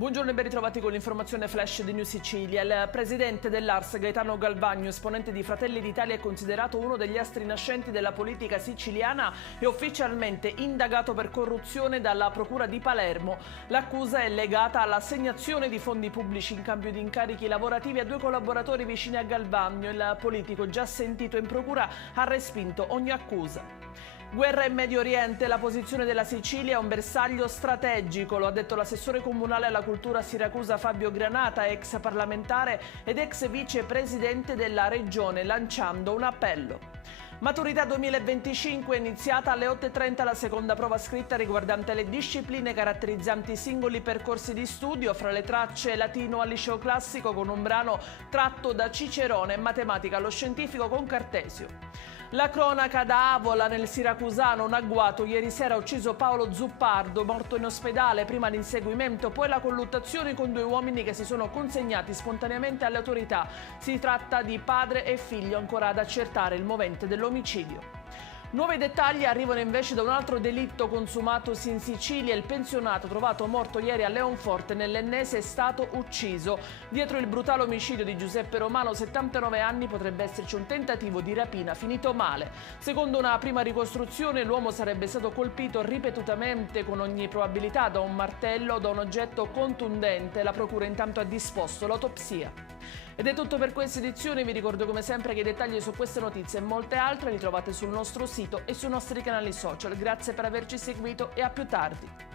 Buongiorno e ben ritrovati con l'informazione flash di New Sicilia. Il presidente dell'Ars, Gaetano Galvagno, esponente di Fratelli d'Italia, è considerato uno degli astri nascenti della politica siciliana e ufficialmente indagato per corruzione dalla Procura di Palermo. L'accusa è legata all'assegnazione di fondi pubblici in cambio di incarichi lavorativi a due collaboratori vicini a Galvagno. Il politico, già sentito in procura, ha respinto ogni accusa. Guerra in Medio Oriente, la posizione della Sicilia è un bersaglio strategico, lo ha detto l'assessore comunale alla cultura a Siracusa Fabio Granata, ex parlamentare ed ex vicepresidente della regione, lanciando un appello. Maturità 2025 è iniziata alle 8:30 la seconda prova scritta riguardante le discipline caratterizzanti i singoli percorsi di studio, fra le tracce latino al liceo classico con un brano tratto da Cicerone e matematica allo scientifico con Cartesio. La cronaca da Avola nel siracusano, un agguato ieri sera ha ucciso Paolo Zuppardo, morto in ospedale, prima l'inseguimento, poi la colluttazione con due uomini che si sono consegnati spontaneamente alle autorità. Si tratta di padre e figlio, ancora ad accertare il movente dell'omicidio. Nuovi dettagli arrivano invece da un altro delitto consumatosi in Sicilia. Il pensionato trovato morto ieri a Leonforte nell'Ennese è stato ucciso. Dietro il brutale omicidio di Giuseppe Romano, 79 anni, potrebbe esserci un tentativo di rapina finito male. Secondo una prima ricostruzione, l'uomo sarebbe stato colpito ripetutamente, con ogni probabilità da un martello o da un oggetto contundente. La procura intanto ha disposto l'autopsia. Ed è tutto per questa edizione, vi ricordo come sempre che i dettagli su queste notizie e molte altre li trovate sul nostro sito e sui nostri canali social. Grazie per averci seguito e a più tardi.